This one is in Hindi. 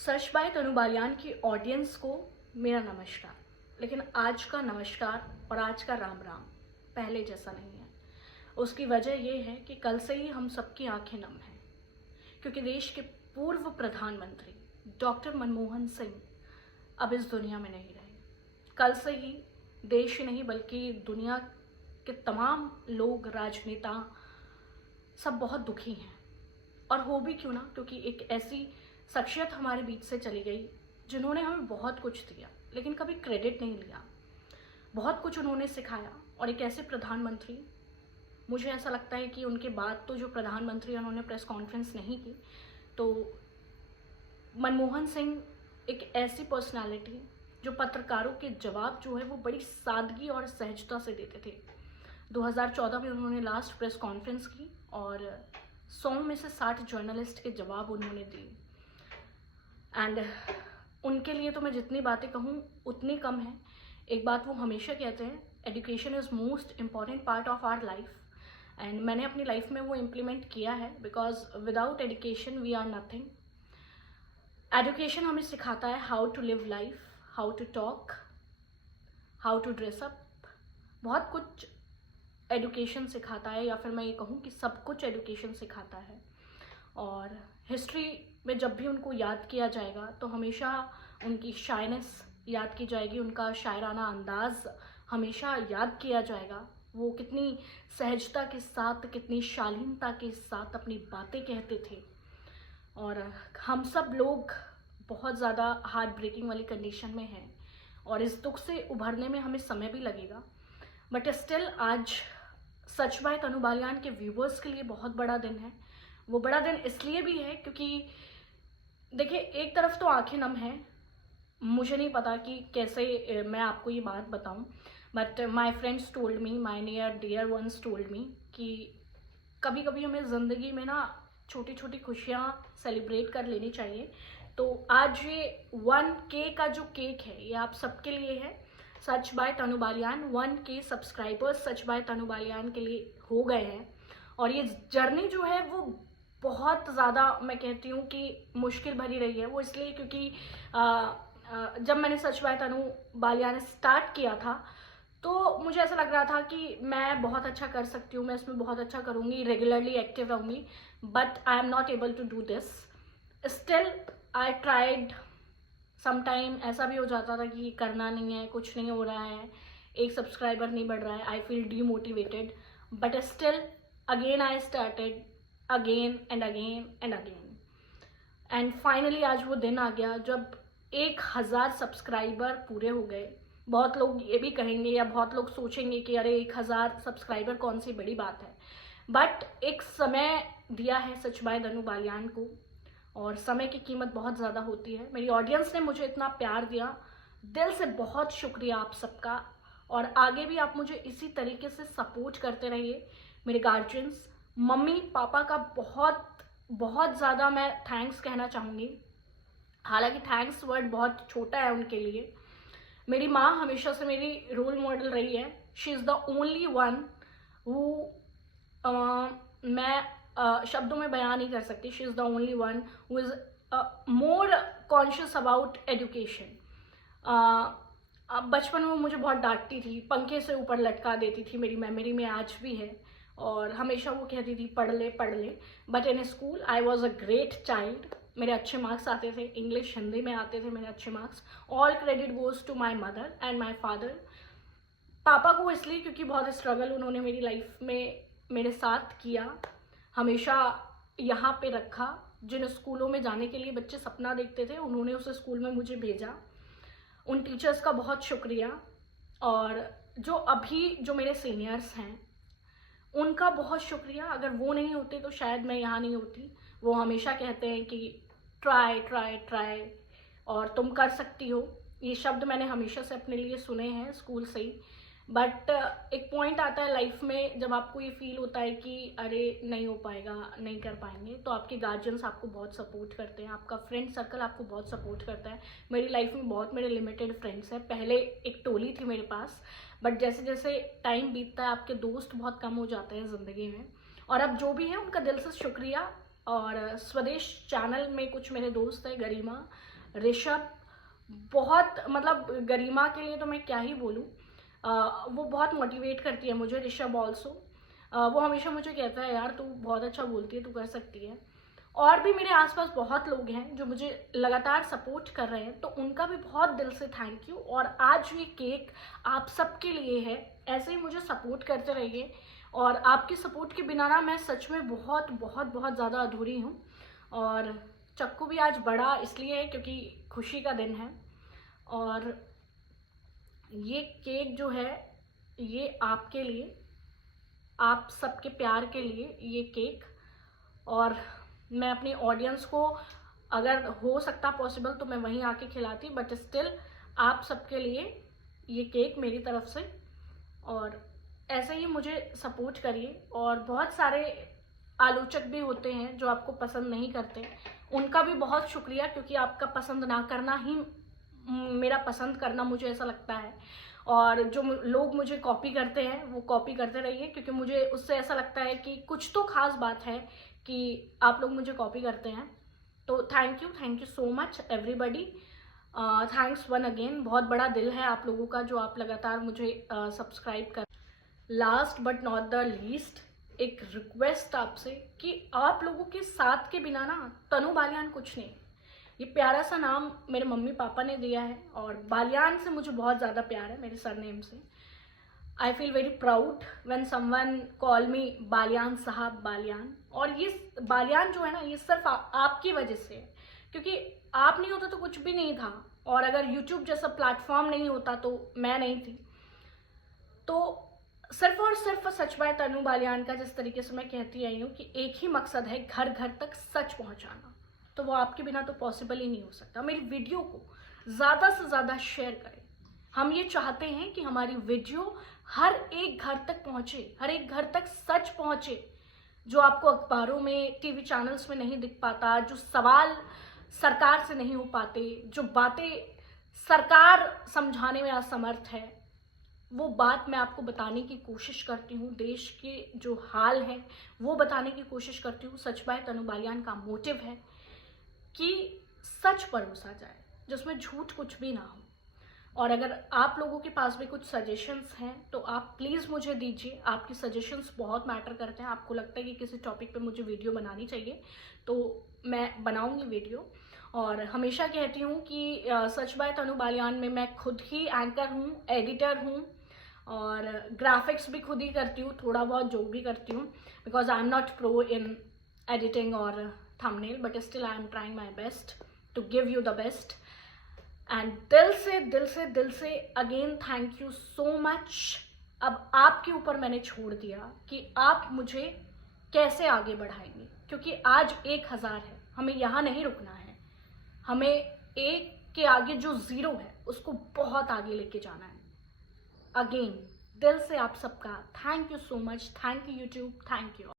सच बाय तनु बालियान की ऑडियंस को मेरा नमस्कार। लेकिन आज का नमस्कार और आज का राम राम पहले जैसा नहीं है। उसकी वजह यह है कि कल से ही हम सबकी आंखें नम हैं, क्योंकि देश के पूर्व प्रधानमंत्री डॉक्टर मनमोहन सिंह अब इस दुनिया में नहीं रहे। कल से ही देश ही नहीं बल्कि दुनिया के तमाम लोग, राजनेता सब बहुत दुखी हैं। और हो भी क्यों ना, क्योंकि एक ऐसी शख्सियत हमारे बीच से चली गई जिन्होंने हमें बहुत कुछ दिया लेकिन कभी क्रेडिट नहीं लिया। बहुत कुछ उन्होंने सिखाया। और एक ऐसे प्रधानमंत्री, मुझे ऐसा लगता है कि उनके बाद तो जो प्रधानमंत्री उन्होंने प्रेस कॉन्फ्रेंस नहीं की, तो मनमोहन सिंह एक ऐसी पर्सनालिटी जो पत्रकारों के जवाब जो है वो बड़ी सादगी और सहजता से देते थे। 2014 में उन्होंने लास्ट प्रेस कॉन्फ्रेंस की और 100 में से 60 जर्नलिस्ट के जवाब उन्होंने दिए। एंड उनके लिए तो मैं जितनी बातें कहूँ उतनी कम है। एक बात वो हमेशा कहते हैं, education is most important part of our life. And मैंने अपनी लाइफ में वो इम्प्लीमेंट किया है, because without education we are nothing. Education हमें सिखाता है how to live life, how to talk, how to dress up. बहुत कुछ एजुकेशन सिखाता है, या फिर मैं ये कहूँ कि सब कुछ एजुकेशन सिखाता है। और हिस्ट्री में जब भी उनको याद किया जाएगा तो हमेशा उनकी शायनेस याद की जाएगी, उनका शायराना अंदाज हमेशा याद किया जाएगा। वो कितनी सहजता के साथ, कितनी शालीनता के साथ अपनी बातें कहते थे। और हम सब लोग बहुत ज़्यादा हार्ट ब्रेकिंग वाली कंडीशन में हैं और इस दुख से उभरने में हमें समय भी लगेगा। बट स्टिल आज सच बाय तनु बालियान के व्यूवर्स के लिए बहुत बड़ा दिन है। वो बड़ा दिन इसलिए भी है क्योंकि देखिए, एक तरफ तो आंखें नम हैं। मुझे नहीं पता कि कैसे मैं आपको ये बात बताऊं, but my friends told me, my near dear ones told me कि कभी कभी हमें ज़िंदगी में ना छोटी छोटी खुशियाँ सेलिब्रेट कर लेनी चाहिए। तो आज ये 1K का जो केक है ये आप सबके लिए है। सच बाय तनु बालियान 1K सब्सक्राइबर्स सच बाय तनु बालियान के लिए हो गए हैं। और ये जर्नी जो है वो बहुत ज़्यादा, मैं कहती हूँ कि मुश्किल भरी रही है। वो इसलिए क्योंकि जब मैंने सच बाय तनु बालियान स्टार्ट किया था तो मुझे ऐसा लग रहा था कि मैं बहुत अच्छा कर सकती हूँ, मैं इसमें बहुत अच्छा करूँगी, रेगुलरली एक्टिव रहूँगी। But I am not able to do this. Still I tried. Sometime ऐसा भी हो जाता था कि करना नहीं है, कुछ नहीं हो रहा है, एक सब्सक्राइबर नहीं बढ़ रहा है, I feel demotivated. But still again I started again and again and again. And finally आज वो दिन आ गया जब 1000 सब्सक्राइबर पूरे हो गए। बहुत लोग ये भी कहेंगे या बहुत लोग सोचेंगे कि अरे 1000 सब्सक्राइबर कौन सी बड़ी बात है। बट एक समय दिया है सच बाय तनु बालियान को और समय की कीमत बहुत ज़्यादा होती है। मेरी ऑडियंस ने मुझे इतना प्यार दिया, दिल से बहुत शुक्रिया आप सबका। और आगे भी आप मुझे इसी तरीके से सपोर्ट करते रहिए। मेरे गार्जियंस, मम्मी पापा का बहुत बहुत ज़्यादा मैं थैंक्स कहना चाहूँगी। हालांकि थैंक्स वर्ड बहुत छोटा है उनके लिए। मेरी माँ हमेशा से मेरी रोल मॉडल रही है। She is the only one who, मैं शब्दों में बयान नहीं कर सकती। She is the only one who is more conscious about education. बचपन में मुझे बहुत डांटती थी, पंखे से ऊपर लटका देती थी, मेरी मेमोरी में आज भी है। और हमेशा वो कहती थी पढ़ ले पढ़ ले। But in school I was a great child. मेरे अच्छे मार्क्स आते थे, इंग्लिश हिंदी में आते थे मेरे अच्छे marks. All credit goes to my mother and my father. पापा को इसलिए क्योंकि बहुत स्ट्रगल उन्होंने मेरी लाइफ में मेरे साथ किया, हमेशा यहाँ पे रखा। जिन स्कूलों में जाने के लिए बच्चे सपना देखते थे उन्होंने उस स्कूल में मुझे भेजा। उन टीचर्स का बहुत शुक्रिया। और जो मेरे सीनियर्स हैं उनका बहुत शुक्रिया। अगर वो नहीं होते तो शायद मैं यहाँ नहीं होती। वो हमेशा कहते हैं कि ट्राई ट्राई ट्राई और तुम कर सकती हो। ये शब्द मैंने हमेशा से अपने लिए सुने हैं स्कूल से ही। बट एक पॉइंट आता है लाइफ में जब आपको ये फील होता है कि अरे नहीं हो पाएगा, नहीं कर पाएंगे, तो आपके गार्जियंस आपको बहुत सपोर्ट करते हैं, आपका फ्रेंड सर्कल आपको बहुत सपोर्ट करता है। मेरी लाइफ में बहुत मेरे लिमिटेड फ्रेंड्स हैं। पहले एक टोली थी मेरे पास, बट जैसे जैसे टाइम बीतता है आपके दोस्त बहुत कम हो जाते हैं ज़िंदगी में। और अब जो भी है उनका दिल से शुक्रिया। और स्वदेश चैनल में कुछ मेरे दोस्त हैं, गरिमा, ऋषभ, बहुत मतलब गरिमा के लिए तो मैं क्या ही बोलूँ, वो बहुत मोटिवेट करती है मुझे। ऋषभ ऑल्सो, वो हमेशा मुझे कहता है यार तू बहुत अच्छा बोलती है, तू कर सकती है। और भी मेरे आसपास बहुत लोग हैं जो मुझे लगातार सपोर्ट कर रहे हैं, तो उनका भी बहुत दिल से थैंक यू। और आज ये केक आप सबके लिए है, ऐसे ही मुझे सपोर्ट करते रहिए। और आपके सपोर्ट के बिना ना मैं सच में बहुत बहुत बहुत ज़्यादा अधूरी हूँ। और चक्कू भी आज बड़ा इसलिए है क्योंकि खुशी का दिन है। और ये केक जो है ये आपके लिए, आप सबके प्यार के लिए ये केक। और मैं अपनी ऑडियंस को अगर हो सकता पॉसिबल तो मैं वहीं आके खिलाती, बट स्टिल आप सबके लिए ये केक मेरी तरफ से। और ऐसे ही मुझे सपोर्ट करिए। और बहुत सारे आलोचक भी होते हैं जो आपको पसंद नहीं करते, उनका भी बहुत शुक्रिया, क्योंकि आपका पसंद ना करना ही मेरा पसंद करना मुझे ऐसा लगता है। और जो लोग मुझे कॉपी करते हैं वो कॉपी करते रहिए, क्योंकि मुझे उससे ऐसा लगता है कि कुछ तो खास बात है कि आप लोग मुझे कॉपी करते हैं। तो thank you so much everybody, thanks one again. बहुत बड़ा दिल है आप लोगों का जो आप लगातार मुझे सब्सक्राइब कर। Last but not the least, एक रिक्वेस्ट आपसे कि आप लोगों के साथ के बिना ना तनु बालियान कुछ नहीं। ये प्यारा सा नाम मेरे मम्मी पापा ने दिया है, और बालियान से मुझे बहुत ज़्यादा प्यार है, मेरे सरनेम से। I feel very proud when someone call me Baliyan साहब, बालियान। और ये बालियान जो है ना, ये सिर्फ आपकी वजह से है, क्योंकि आप नहीं होता तो कुछ भी नहीं था। और अगर यूट्यूब जैसा प्लेटफॉर्म नहीं होता तो मैं नहीं थी। तो सिर्फ और सिर्फ सच बाय तनु बालियान का, जिस तरीके से मैं कहती आई हूँ कि एक ही मकसद है, घर घर तक सच पहुँचाना, तो वो आपके बिना तो पॉसिबल ही नहीं हो सकता। मेरी वीडियो को ज़्यादा से ज़्यादा शेयर करें। हम ये चाहते हैं कि हमारी वीडियो हर एक घर तक पहुँचे, हर एक घर तक सच पहुँचे, जो आपको अखबारों में, टीवी चैनल्स में नहीं दिख पाता, जो सवाल सरकार से नहीं हो पाते, जो बातें सरकार समझाने में असमर्थ है, वो बात मैं आपको बताने की कोशिश करती हूँ। देश के जो हाल है वो बताने की कोशिश करती हूँ। सच बाय तनु बालियान का मोटिव है कि सच परोसा जाए, जिसमें झूठ कुछ भी ना हो। और अगर आप लोगों के पास भी कुछ सजेशंस हैं तो आप प्लीज़ मुझे दीजिए। आपकी सजेशंस बहुत मैटर करते हैं। आपको लगता है कि किसी टॉपिक पे मुझे वीडियो बनानी चाहिए तो मैं बनाऊंगी वीडियो। और हमेशा कहती हूँ कि सच बाय तनु बालियान में मैं खुद ही एंकर हूँ, एडिटर हूँ, और ग्राफिक्स भी खुद ही करती हूँ, थोड़ा बहुत जो भी करती हूँ, because I am not pro in editing और thumbnail, but still I am trying my best to give you the best. And दिल से again thank you so much. अब आपके ऊपर मैंने छोड़ दिया कि आप मुझे कैसे आगे बढ़ाएंगे, क्योंकि आज 1000 है, हमें यहाँ नहीं रुकना है। हमें एक के आगे जो 0 है उसको बहुत आगे लेके जाना है। अगेन दिल से आप सबका thank you so much. Thank you YouTube, thank you.